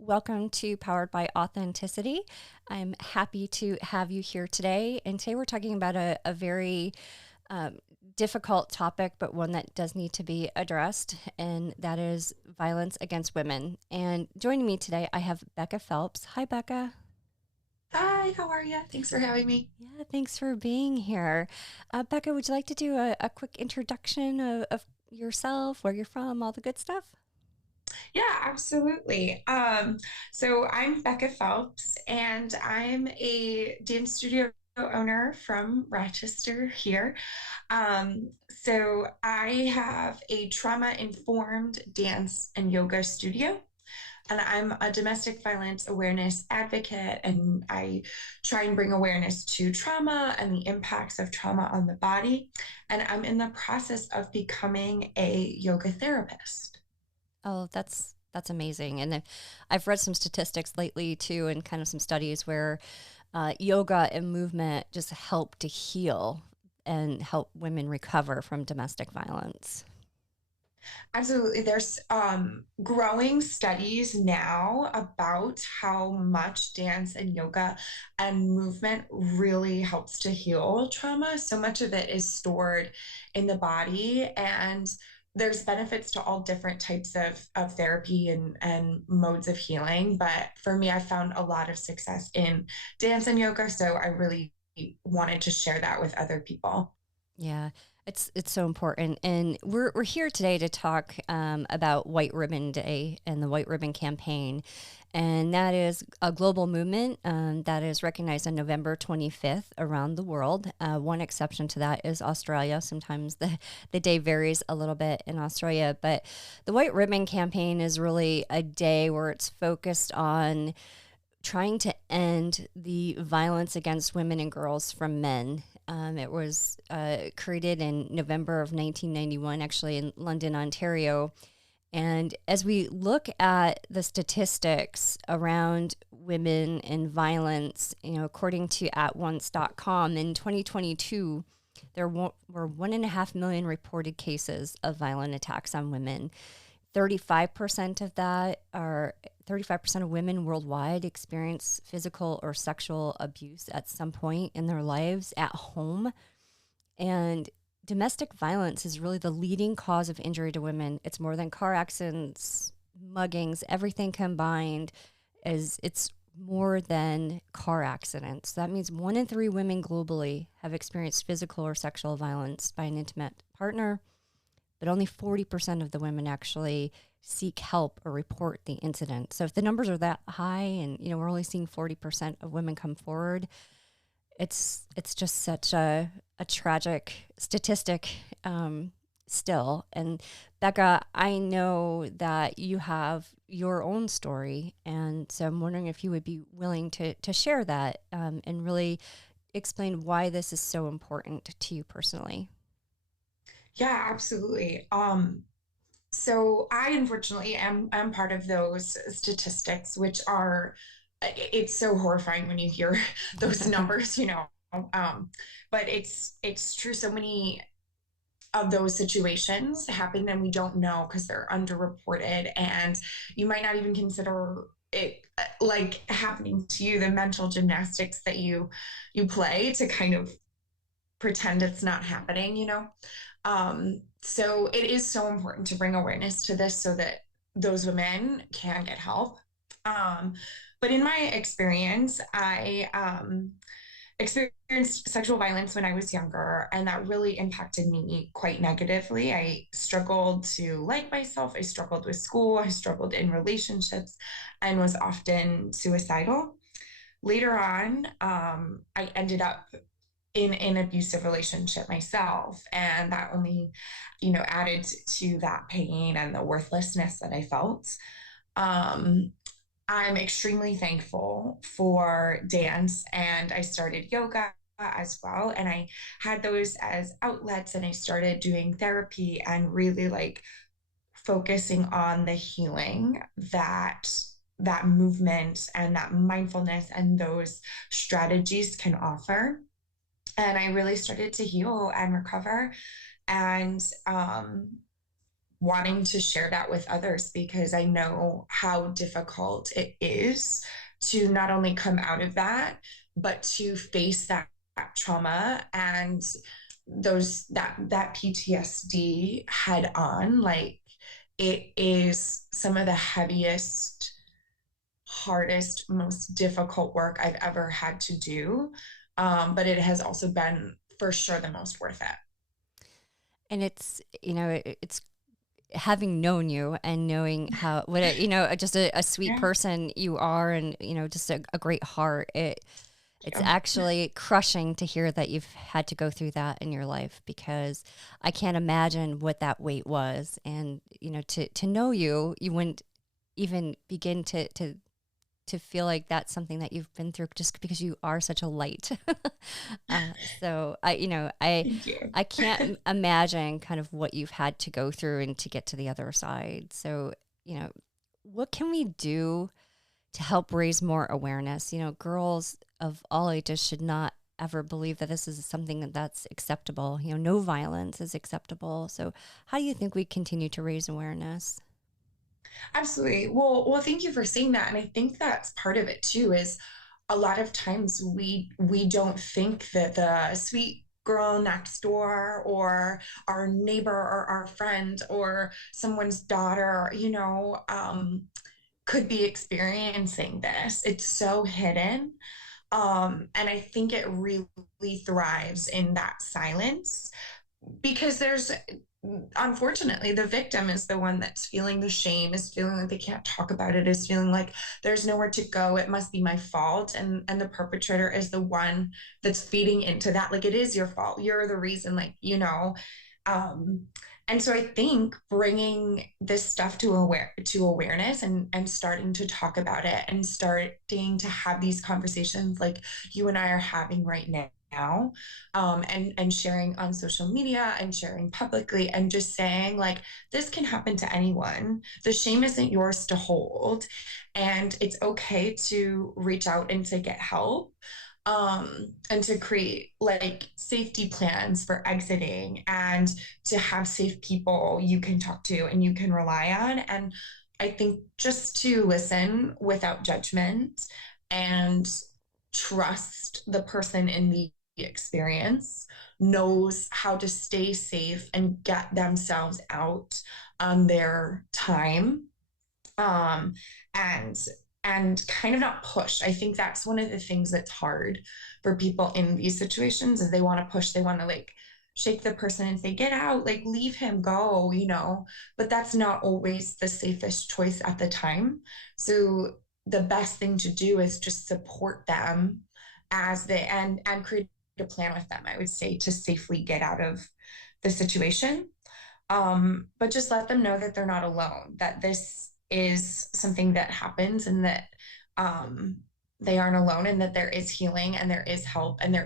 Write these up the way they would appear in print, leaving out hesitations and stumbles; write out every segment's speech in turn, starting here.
Welcome to Powered by Authenticity. I'm happy to have you here today. And today we're talking about a very um, difficult topic, but one that does need to be addressed, and that is violence against women. And joining me today, I have Becca Phelps. Hi, Becca. Hi, how are you? Thanks for having me. Yeah, thanks for being here. Becca, would you like to do a quick introduction of yourself, where you're from, all the good stuff? Yeah, absolutely. So I'm Becca Phelps, and I'm a dance studio owner from Rochester here. So I have a trauma-informed dance and yoga studio, and I'm a domestic violence awareness advocate, and I try and bring awareness to trauma and the impacts of trauma on the body. And I'm in the process of becoming a yoga therapist. Oh, that's amazing. And I've read some statistics lately too, and kind of some studies where yoga and movement just help to heal and help women recover from domestic violence. Absolutely. There's growing studies now about how much dance and yoga and movement really helps to heal trauma. So much of it is stored in the body, and there's benefits to all different types of therapy and modes of healing. But for me, I found a lot of success in dance and yoga. So I really wanted to share that with other people. Yeah, it's so important, and we're here today to talk about White Ribbon Day and the White Ribbon Campaign, and that is a global movement that is recognized on November 25th around the world. One exception to that is Australia. Sometimes the day varies a little bit in Australia, but the White Ribbon Campaign is really a day where it's focused on trying to end the violence against women and girls from men. It was created in November of 1991, actually in London, Ontario. And as we look at the statistics around women and violence, according to atonce.com, in 2022, there were 1.5 million reported cases of violent attacks on women. 35% of that are 35% of women worldwide experience physical or sexual abuse at some point in their lives at home. And domestic violence is really the leading cause of injury to women. It's more than car accidents, muggings, everything combined is it's more than car accidents. That means 1 in 3 women globally have experienced physical or sexual violence by an intimate partner, but only 40% of the women actually seek help or report the incident. So if the numbers are that high and we're only seeing 40% of women come forward, it's just such a tragic statistic still. And Becca, I know that you have your own story, and so I'm wondering if you would be willing to share that and really explain why this is so important to you personally. Yeah, absolutely. So I unfortunately am part of those statistics, which are it's so horrifying when you hear those numbers. Um, but it's true. So many of those situations happen and we don't know because they're underreported, and you might not even consider it like happening to you, the mental gymnastics that you play to kind of pretend it's not happening. So it is so important to bring awareness to this so that those women can get help. Um, but in my experience, I experienced sexual violence when I was younger, and that really impacted me quite negatively. I struggled to like myself, I struggled with school, I struggled in relationships, and was often suicidal. Later on, I ended up in an abusive relationship myself, and that only added to that pain and the worthlessness that I felt. Um, i'm extremely thankful for dance, and I started yoga as well, and I had those as outlets, and I started doing therapy and really like focusing on the healing that movement and that mindfulness and those strategies can offer. And I really started to heal and recover. And wanting to share that with others because I know how difficult it is to not only come out of that, but to face that trauma and that PTSD head on. Like, it is some of the heaviest, hardest, most difficult work I've ever had to do. But it has also been for sure the most worth it. And it's, it's having known you and knowing how, what, just a sweet Yeah. person you are, and, just a great heart. It's Yeah. actually crushing to hear that you've had to go through that in your life, because I can't imagine what that weight was. And, to know you, you wouldn't even begin to feel like that's something that you've been through, just because you are such a light. So Thank you. I can't imagine kind of what you've had to go through and to get to the other side. So, what can we do to help raise more awareness? Girls of all ages should not ever believe that this is something that's acceptable. No violence is acceptable. So how do you think we continue to raise awareness? Absolutely. Well, thank you for saying that. And I think that's part of it too, is a lot of times we don't think that the sweet girl next door or our neighbor or our friend or someone's daughter, could be experiencing this. It's so hidden. And I think it really thrives in that silence because there's, unfortunately, the victim is the one that's feeling the shame, is feeling like they can't talk about it, is feeling like there's nowhere to go, it must be my fault. And the perpetrator is the one that's feeding into that, like, it is your fault, you're the reason, like, um and so I think bringing this stuff to awareness and starting to talk about it and starting to have these conversations like you and I are having right now, and sharing on social media and sharing publicly and just saying, like, this can happen to anyone. The shame isn't yours to hold, and it's okay to reach out and to get help, and to create like safety plans for exiting and to have safe people you can talk to and you can rely on. And I think just to listen without judgment and trust the person in the experience knows how to stay safe and get themselves out on their time, um, and kind of not push. I think that's one of the things that's hard for people in these situations is they want to push, they want to like shake the person and say, get out, like leave him go, but that's not always the safest choice at the time. So the best thing to do is just support them as they and create a plan with them, I would say, to safely get out of the situation. But just let them know that they're not alone, that this is something that happens, and that um, they aren't alone, and that there is healing and there is help and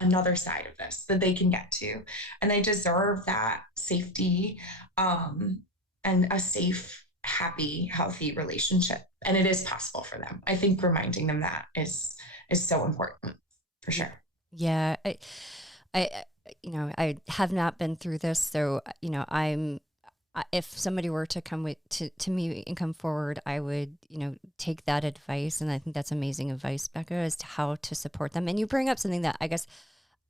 another side of this that they can get to, and they deserve that safety, and a safe, happy, healthy relationship. And it is possible for them. I think reminding them that is so important for sure. Yeah. I, I have not been through this. So, if somebody were to come to me and come forward, I would, take that advice. And I think that's amazing advice, Becca, as to how to support them. And you bring up something that I guess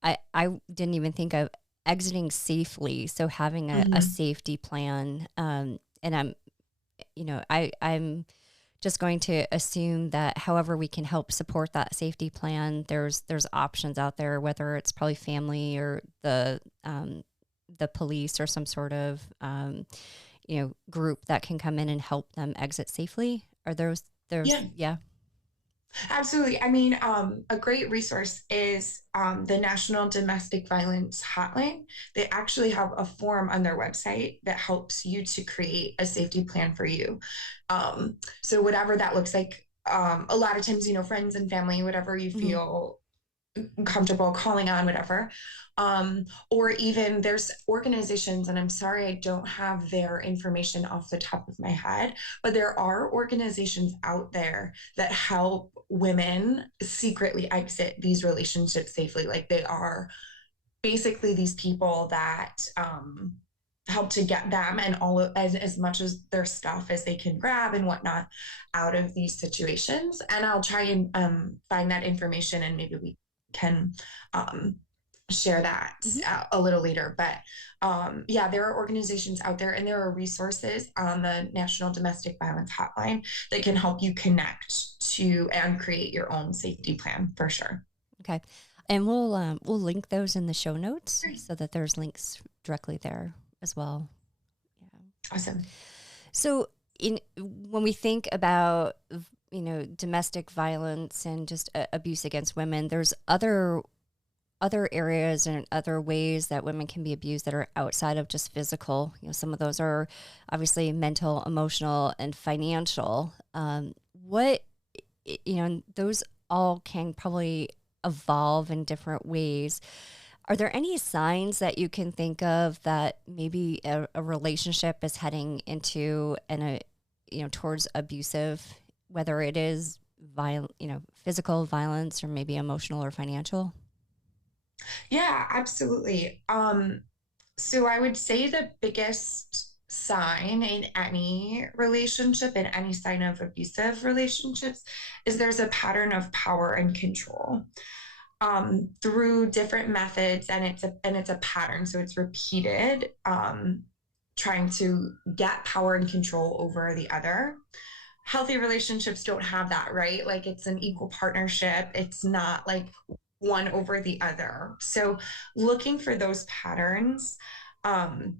I didn't even think of: exiting safely. So having a Mm-hmm. safety plan. And I'm just going to assume that however we can help support that safety plan, there's options out there, whether it's probably family or the police or some sort of group that can come in and help them exit safely. Are there's Yeah. yeah. Absolutely. I mean, a great resource is the National Domestic Violence Hotline. They actually have a form on their website that helps you to create a safety plan for you. So whatever that looks like, a lot of times, friends and family, whatever you Mhm. feel comfortable calling on, whatever. Or even there's organizations, and I'm sorry I don't have their information off the top of my head, but there are organizations out there that help women secretly exit these relationships safely. Like, they are basically these people that help to get them and all of, as much as their stuff as they can grab and whatnot out of these situations. And I'll try and find that information, and maybe we can um, share that Hmm. a little later. But yeah, there are organizations out there and there are resources on the National Domestic Violence Hotline that can help you connect to and create your own safety plan for sure. Okay. And we'll link those in the show notes so that there's links directly there as well. Yeah. Awesome. So in when we think about domestic violence and just abuse against women, there's other areas and other ways that women can be abused that are outside of just physical. Some of those are obviously mental, emotional, and financial. What those all can probably evolve in different ways. Are there any signs that you can think of that maybe a relationship is heading into towards abusive, whether it is violent, physical violence or maybe emotional or financial? Yeah, absolutely. So I would say the biggest sign in any relationship, in any sign of abusive relationships, is there's a pattern of power and control through different methods, and it's a pattern, so it's repeated, trying to get power and control over the other. Healthy relationships don't have that, right? Like it's an equal partnership. It's not like one over the other. So looking for those patterns, um,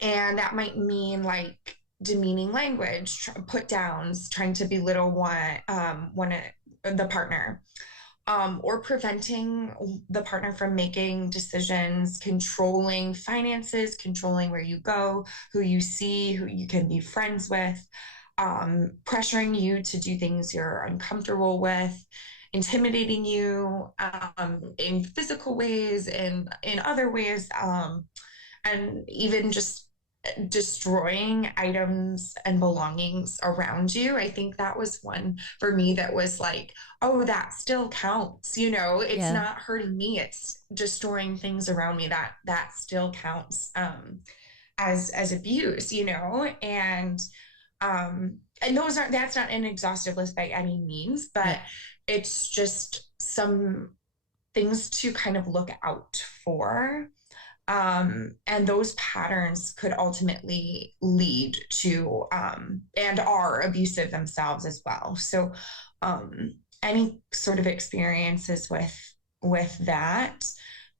and that might mean like demeaning language, put downs, trying to belittle the partner, or preventing the partner from making decisions, controlling finances, controlling where you go, who you see, who you can be friends with, pressuring you to do things you're uncomfortable with, intimidating you in physical ways and in other ways, and even just destroying items and belongings around you. I think that was one for me that was like, oh, that still counts. It's Yeah. not hurting me, it's destroying things around me, that still counts as abuse, and that's not an exhaustive list by any means, but Yep. it's just some things to kind of look out for. And those patterns could ultimately lead to and are abusive themselves as well. So any sort of experiences with that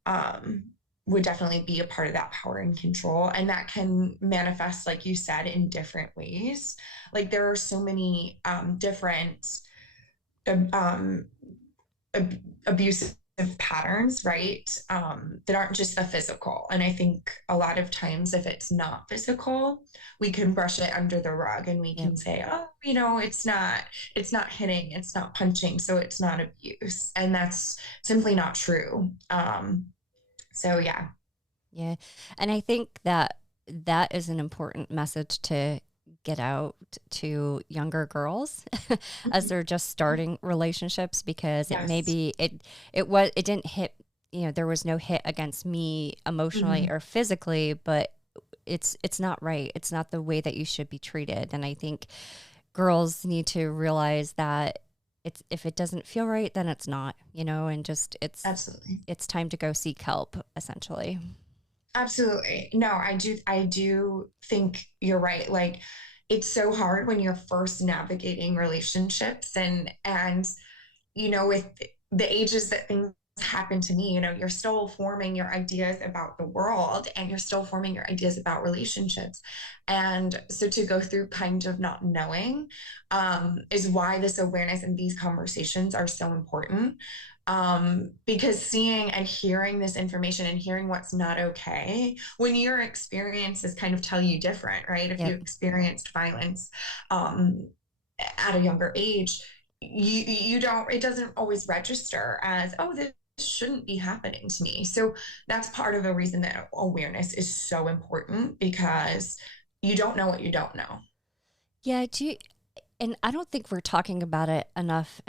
um, would definitely be a part of that power and control. And that can manifest, like you said, in different ways. Like there are so many different um, abusive patterns, right? That aren't just the physical. And I think a lot of times, if it's not physical, we can brush it under the rug and we Yep. can say, oh, it's not hitting, it's not punching, so it's not abuse. And that's simply not true. So yeah. Yeah. And I think that that is an important message to get out to younger girls as they're just starting relationships, because it may Yes. be it didn't hit, there was no hit against me emotionally Mm-hmm. or physically, but it's not right. It's not the way that you should be treated. And I think girls need to realize that it's if it doesn't feel right, then it's not, and just Absolutely. it's time to go seek help essentially. Absolutely. No, I do think you're right. Like it's so hard when you're first navigating relationships, and with the ages that things happen to me, you're still forming your ideas about the world and you're still forming your ideas about relationships. And so to go through kind of not knowing is why this awareness and these conversations are so important. Because seeing and hearing this information and hearing what's not okay when your experiences kind of tell you different, right? If you Yep. experienced violence at a younger age, you don't, it doesn't always register as, oh, this shouldn't be happening to me. So that's part of the reason that awareness is so important, because you don't know what you don't know. Yeah, and I don't think we're talking about it enough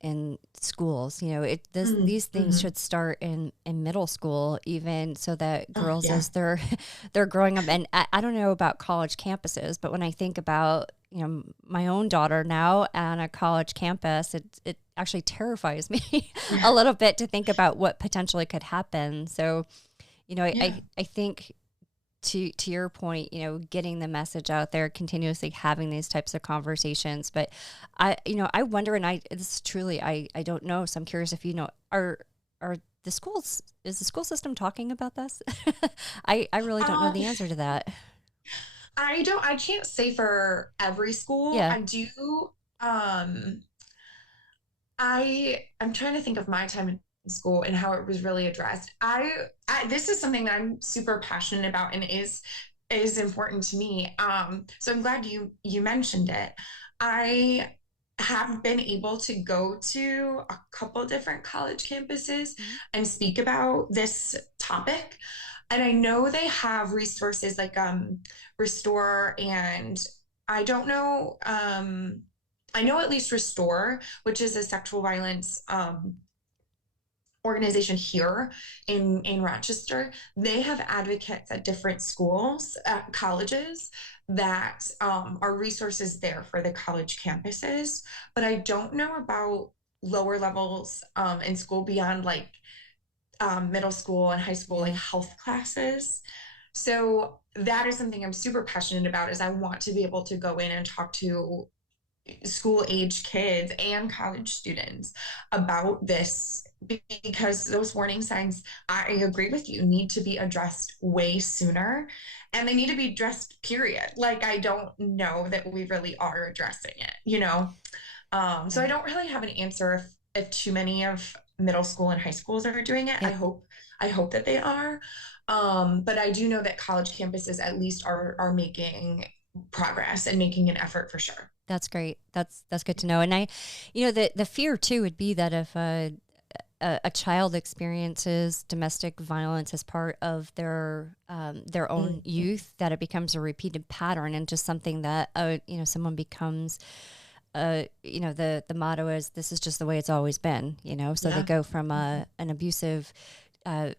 in schools. These things Mm-hmm. should start in middle school, even so that Oh, girls, yeah. as they're they're growing up. And I don't know about college campuses, but when I think about my own daughter now on a college campus, it actually terrifies me a little bit to think about what potentially could happen. So Yeah. I think to your point, getting the message out there, continuously having these types of conversations. But I wonder, and this is truly, I don't know. So I'm curious if are the schools, is the school system talking about this? I really don't know Um, the answer to that. I can't say for every school. Yeah. I do, um, I'm trying to think of my time in school and how it was really addressed. This is something that I'm super passionate about and is important to me. So I'm glad you mentioned it. I have been able to go to a couple different college campuses Mhm. and speak about this topic. And I know they have resources like Restore, and I don't know, I know at least Restore, which is a sexual violence organization here in Rochester. They have advocates at different schools, colleges that are resources there for the college campuses. But I don't know about lower levels in school beyond like middle school and high school, like Yeah. health classes. So that is something I'm super passionate about is I want to be able to go in and talk to school age kids and college students about this because those warning signs, I agree with you, need to be addressed way sooner, and they need to be addressed, period. Like I don't know that we really are addressing it. So I Yeah. don't really have an answer if too many of middle school and high schools are doing it. Yep. I hope that they are. But I do know that college campuses at least are making progress and making an effort for sure. That's great. That's good to know. And the fear too would be that if a child experiences domestic violence as part of their own Mm-hmm. youth, that it becomes a repeated pattern and just something that someone becomes. The motto is, this is just the way it's always been. So they Yeah. go from an abusive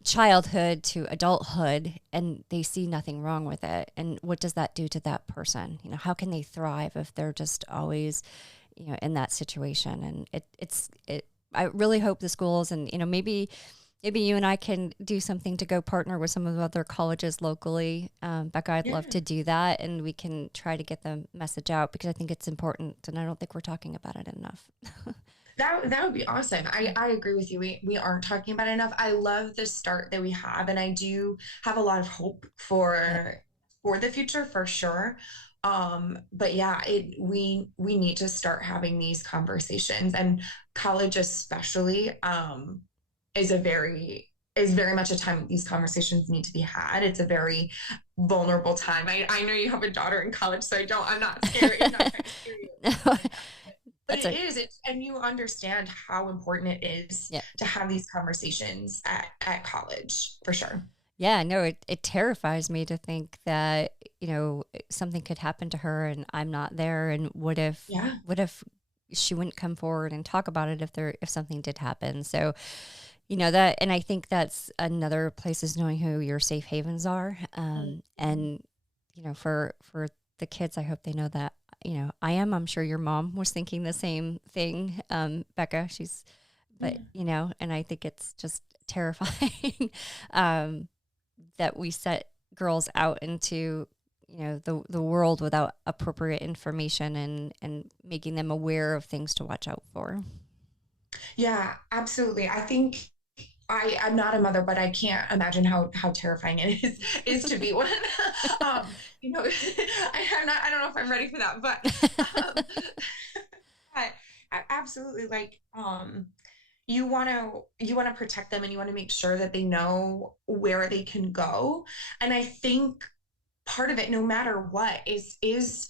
childhood to adulthood, and they see nothing wrong with it. And what does that do to that person? How can they thrive if they're just always in that situation? And I really hope the schools, and maybe you and I can do something to go partner with some of the other colleges locally. Becca, I'd love Yeah. to do that, and we can try to get the message out, because I think it's important, and I don't think we're talking about it enough. That would be awesome. Yeah. I agree with you. We aren't talking about it enough. I love the start that we have, and I do have a lot of hope Yep. for the future for sure. But yeah, we need to start having these conversations, and college especially is very much a time that these conversations need to be had. It's a very vulnerable time. I know you have a daughter in college, so I'm not scared. I'm not trying to scare you. No, But that's a and you understand how important it is yeah. to have these conversations at college for sure. Yeah, no, it terrifies me to think that, something could happen to her and I'm not there. And Yeah. what if she wouldn't come forward and talk about it if something did happen? So, that, and I think that's another place, is knowing who your safe havens are. Mhm. And, for the kids, I hope they know that, I'm sure your mom was thinking the same thing. Becca, but, Yeah. and I think it's just terrifying. um, that we set girls out into the world without appropriate information, and making them aware of things to watch out for. Yeah, absolutely. I think I'm not a mother, but I can't imagine how terrifying it is to be one. I don't know if I'm ready for that, but um, I, absolutely like you want to protect them and you want to make sure that they know where they can go. And I think part of it, no matter what, is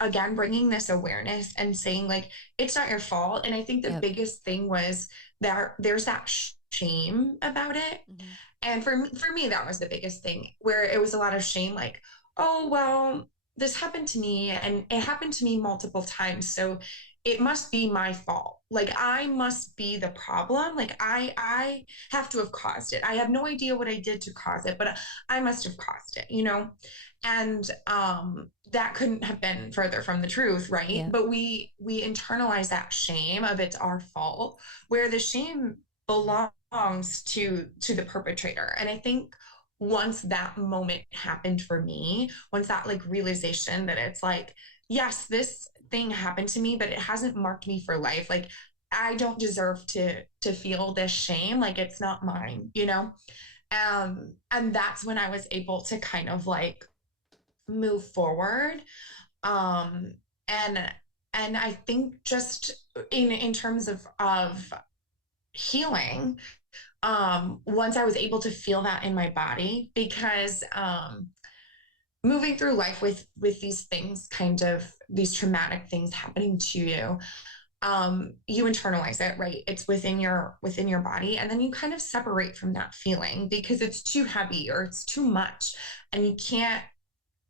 again bringing this awareness and saying like it's not your fault. And I think the Yep. biggest thing was that there's that shame about it. Hmm. And for me that was the biggest thing, where it was a lot of shame, like, oh well, this happened to me and it happened to me multiple times, so it must be my fault. Like I must be the problem. Like I have to have caused it. I have no idea what I did to cause it, but I must have caused it, you know? And that couldn't have been further from the truth, right? Yeah. But we internalize that shame of it's our fault, where the shame belongs to the perpetrator. And I think once that moment happened for me, once that like realization that it's like, yes, this thing happened to me, but it hasn't marked me for life. Like I don't deserve to feel this shame. Like it's not mine, you know? And that's when I was able to kind of like move forward. Um, and and I think just in terms of healing, once I was able to feel that in my body, because moving through life with these things, kind of these traumatic things happening to you, you internalize it, right? It's within your body, and then you kind of separate from that feeling because it's too heavy or it's too much, and you can't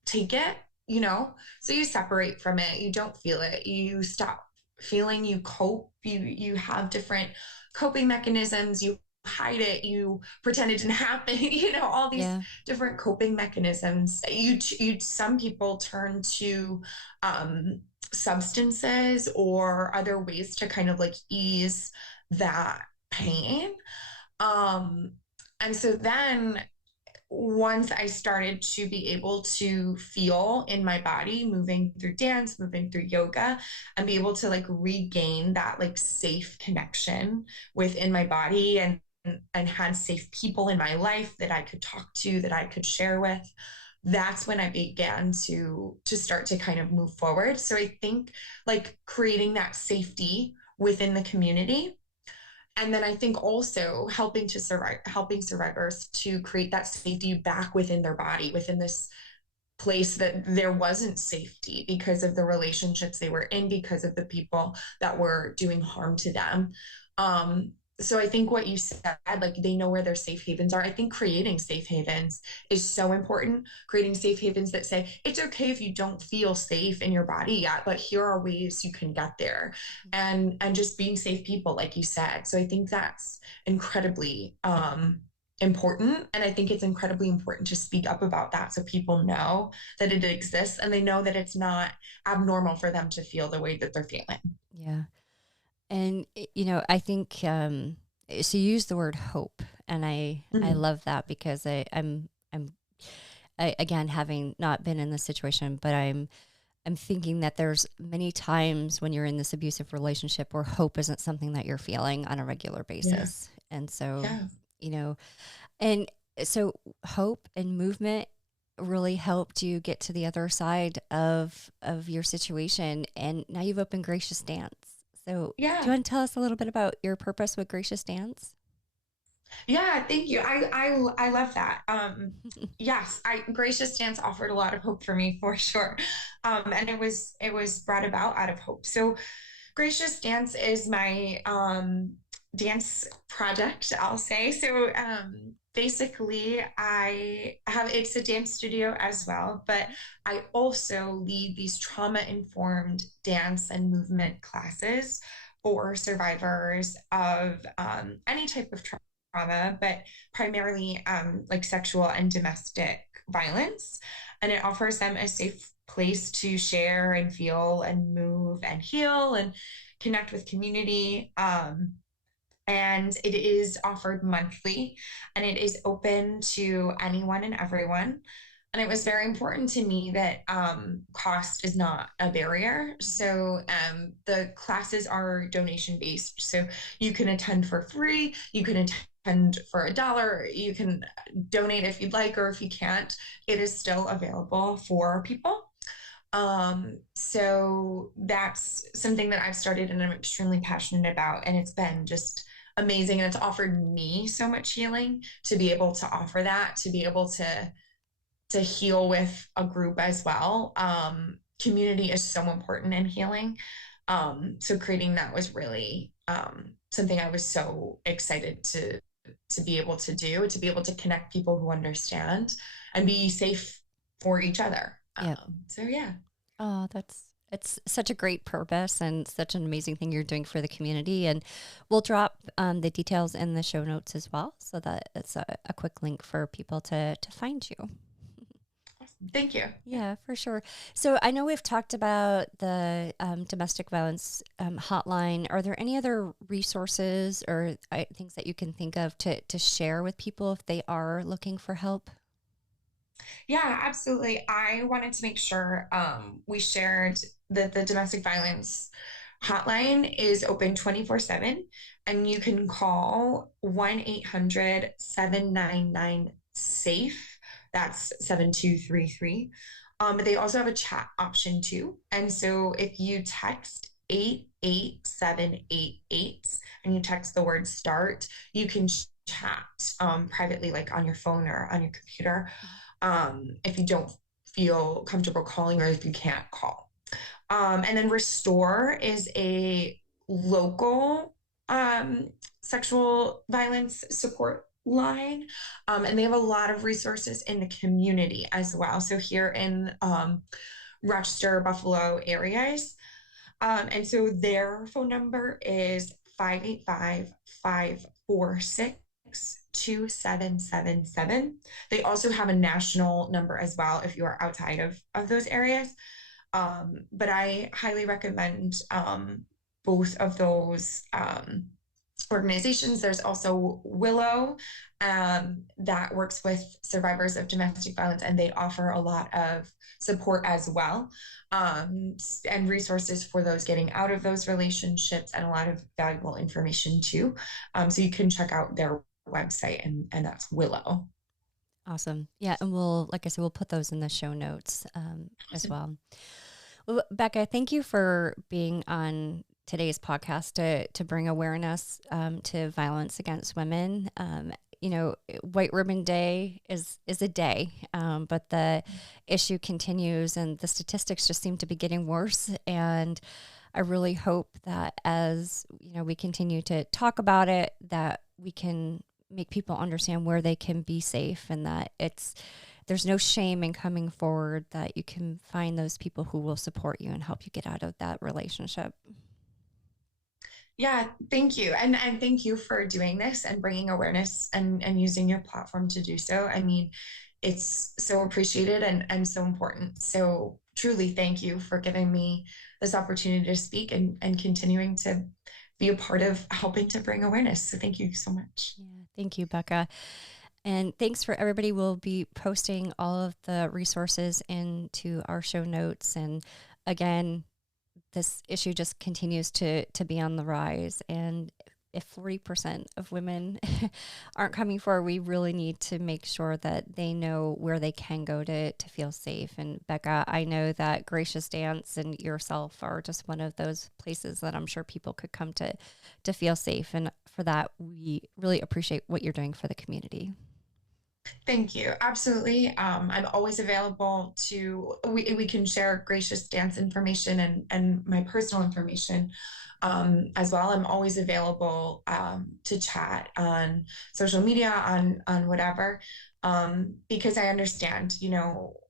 take it, you know? So you separate from it, you don't feel it, you stop feeling, you cope, you have different coping mechanisms, you hide it, you pretend it didn't happen, you know, all these Yeah. different coping mechanisms. You some people turn to substances or other ways to kind of like ease that pain. Um, and so then once I started to be able to feel in my body, moving through dance, moving through yoga, and be able to like regain that like safe connection within my body, and had safe people in my life that I could talk to, that I could share with, that's when I began to start to kind of move forward. So I think like creating that safety within the community, and then I think also helping survivors to create that safety back within their body, within this place that there wasn't safety because of the relationships they were in, because of the people that were doing harm to them. um so I think what you said, like they know where their safe havens are. I think creating safe havens is so important. Creating safe havens that say it's okay if you don't feel safe in your body yet, but here are ways you can get there. And just being safe people, like you said. So I think that's incredibly important. And I think it's incredibly important to speak up about that so people know that it exists, and they know that it's not abnormal for them to feel the way that they're feeling. Yeah. And I think so you use the word hope, and I Mhm. love that because again, having not been in this situation, but I'm thinking that there's many times when you're in this abusive relationship where hope isn't something that you're feeling on a regular Yeah. basis. And so, Yeah. you know, and so hope and movement really helped you get to the other side of your situation, and now you've opened Gracious Dance. So, do you Yeah. want to tell us a little bit about your purpose with Gracious Dance? Yeah, thank you. I love that. Yes, I Gracious Dance offered a lot of hope for me for sure. And it was brought about out of hope. So Gracious Dance is my dance project, I'll say. So basically I have it's a dance studio as well, but I also lead these trauma-informed dance and movement classes for survivors of any type of trauma, but primarily like sexual and domestic violence. And it offers them a safe place to share and feel and move and heal and connect with community. And it is offered monthly, and it is open to anyone and everyone. And it was very important to me that cost is not a barrier. So the classes are donation based. So you can attend for free, you can attend for $1, you can donate if you'd like, or if you can't, it is still available for people. So that's something that I've started and I'm extremely passionate about. And it's been just amazing. And it's offered me so much healing to be able to offer that, to be able to heal with a group as well. Community is so important in healing. So creating that was really something I was so excited to be able to do, to be able to connect people who understand and be safe for each other. Yep. So yeah. Oh, that's It's such a great purpose and such an amazing thing you're doing for the community. And we'll drop the details in the show notes as well, so that it's a quick link for people to find you. Awesome. Thank you. Yeah. Yeah, for sure. So I know we've talked about the domestic violence hotline. Are there any other resources or things that you can think of to share with people if they are looking for help? Yeah, absolutely. I wanted to make sure we shared that the domestic violence hotline is open 24/7, and you can call 1-800-799-SAFE. That's 7233. They also have a chat option too. And so if you text 88788 and you text the word start, you can chat privately, like on your phone or on your computer, if you don't feel comfortable calling or if you can't call. And then Restore is a local sexual violence support line. And they have a lot of resources in the community as well. So here in Rochester, Buffalo areas. And so their phone number is 585-546-2777. They also have a national number as well if you are outside of those areas. But I highly recommend both of those organizations. There's also Willow that works with survivors of domestic violence, and they offer a lot of support as well, and resources for those getting out of those relationships, and a lot of valuable information too. So you can check out their website, and that's Willow. Awesome. Yeah, and like I said, we'll put those in the show notes as Awesome. well. Well, Becca, thank you for being on today's podcast to bring awareness to violence against women. White Ribbon Day is a day, but the issue continues, and the statistics just seem to be getting worse. And I really hope that as we continue to talk about it, that we can make people understand where they can be safe, and that there's no shame in coming forward, that you can find those people who will support you and help you get out of that relationship. Yeah, thank you. And thank you for doing this and bringing awareness and using your platform to do so. I mean, it's so appreciated and so important. So truly thank you for giving me this opportunity to speak and continuing to be a part of helping to bring awareness. So thank you so much. Yeah, thank you, Becca. And thanks for everybody. We'll be posting all of the resources into our show notes. And again, this issue just continues to be on the rise. And if 40% of women aren't coming forward, we really need to make sure that they know where they can go to feel safe. And Becca, I know that Gracious Dance and yourself are just one of those places that I'm sure people could come to feel safe. And for that, we really appreciate what you're doing for the community. Thank you. Absolutely. I'm always available we can share Gracious Dance information and my personal information as well. I'm always available to chat on social media, on whatever, because I understand,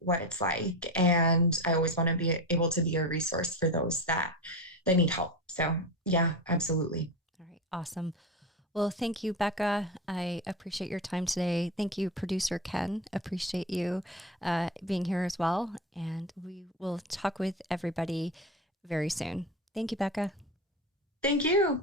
what it's like. And I always want to be able to be a resource for those that need help. So yeah, absolutely. All right. Awesome. Well, thank you, Becca. I appreciate your time today. Thank you, producer Ken. Appreciate you being here as well. And we will talk with everybody very soon. Thank you, Becca. Thank you.